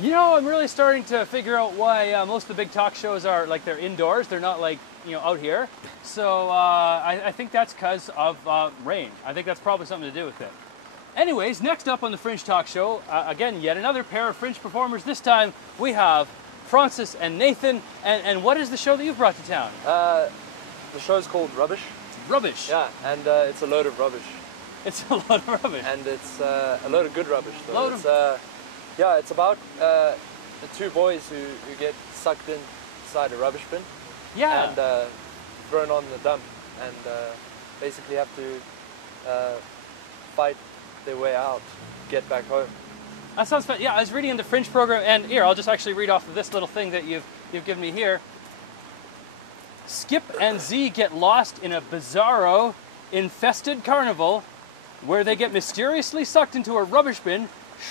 You know, I'm really starting to figure out why most of the big talk shows are like they're indoors. They're not like, you know, out here. So I think that's because of rain. I think that's probably something to do with it. Anyways, next up on the Fringe Talk Show, again, yet another pair of Fringe performers. This time we have Francis and Nathan. And what is the show that you've brought to town? The show's called Rubbish. Rubbish. Yeah, and it's a load of rubbish. It's a load of rubbish. And it's a load of good rubbish. Though. Yeah, it's about the two boys who get sucked inside a rubbish bin. Yeah. And thrown on the dump, and basically have to fight their way out, get back home. That sounds fun. Yeah, I was reading in the Fringe program, and here, I'll just actually read off of this little thing that you've given me here. Skip and Z get lost in a bizarro, infested carnival where they get mysteriously sucked into a rubbish bin,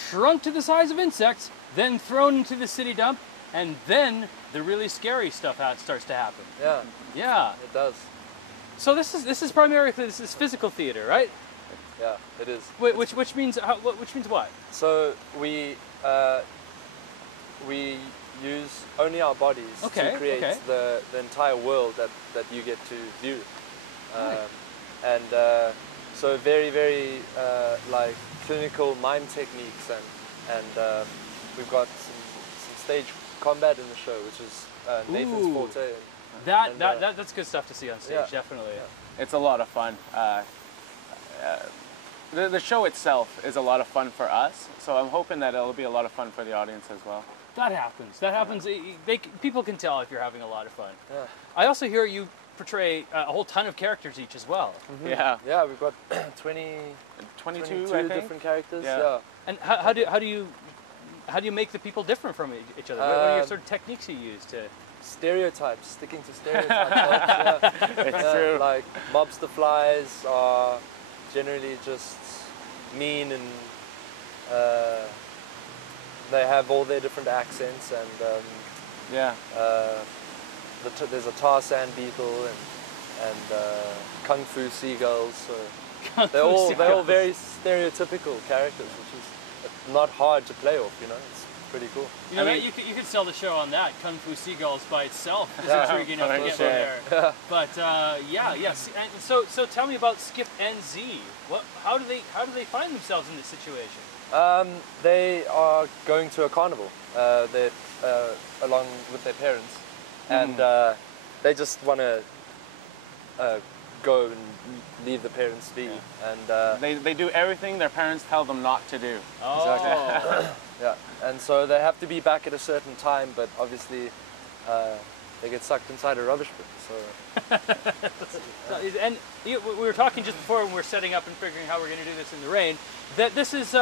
shrunk to the size of insects, then thrown into the city dump, and then the really scary stuff starts to happen. Yeah. Yeah. It does. So this is primarily physical theater, right? Yeah, it is. Which means what? So we use only our bodies to create the entire world that you get to view, and so very like clinical mime techniques, and we've got some stage combat in the show, which is Nathan's forte. That's good stuff to see on stage, definitely. Yeah. It's a lot of fun. The show itself is a lot of fun for us, so I'm hoping that it'll be a lot of fun for the audience as well. That happens. That happens. People can tell if you're having a lot of fun. Yeah. I also hear you portray a whole ton of characters each as well. Mm-hmm. Yeah. Yeah, we've got 22 different characters. Yeah. And how do you make the people different from each other? What are your sort of techniques you use to? Stereotypes, sticking to stereotypes. It's true. Like mobster flies are generally just mean, and they have all their different accents, and there's a tar sand beetle and kung fu seagulls. So they're all very stereotypical characters, which is not hard to play off. You know, it's pretty cool. You know, you could sell the show on that. Kung fu seagulls by itself is intriguing enough to get there. Yeah. But yes. And so tell me about Skip and Z. How do they find themselves in this situation? They are going to a carnival. They're along with their parents, and they just want to go and leave the parents be. Yeah. And they do everything their parents tell them not to do. Oh. Exactly. Yeah, and so they have to be back at a certain time, but obviously they get sucked inside a rubbish bin. So. And we were talking just before when we were setting up and figuring how we're going to do this in the rain, that this is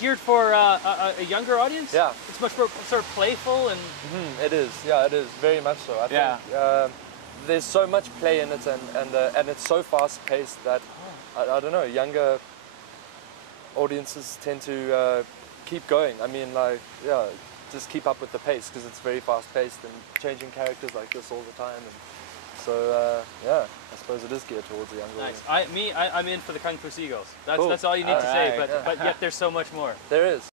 geared for a younger audience. Yeah, it's much more sort of playful and. It is. Yeah, it is very much so. I think there's so much play in it, and it's so fast paced that I don't know, younger audiences tend to keep going. I mean, like, just keep up with the pace, because it's very fast paced and changing characters like this all the time. And so, I suppose it is geared towards a younger audience. I'm in for the Kung Fu Seagulls. That's all you need to say, but yet there's so much more. There is.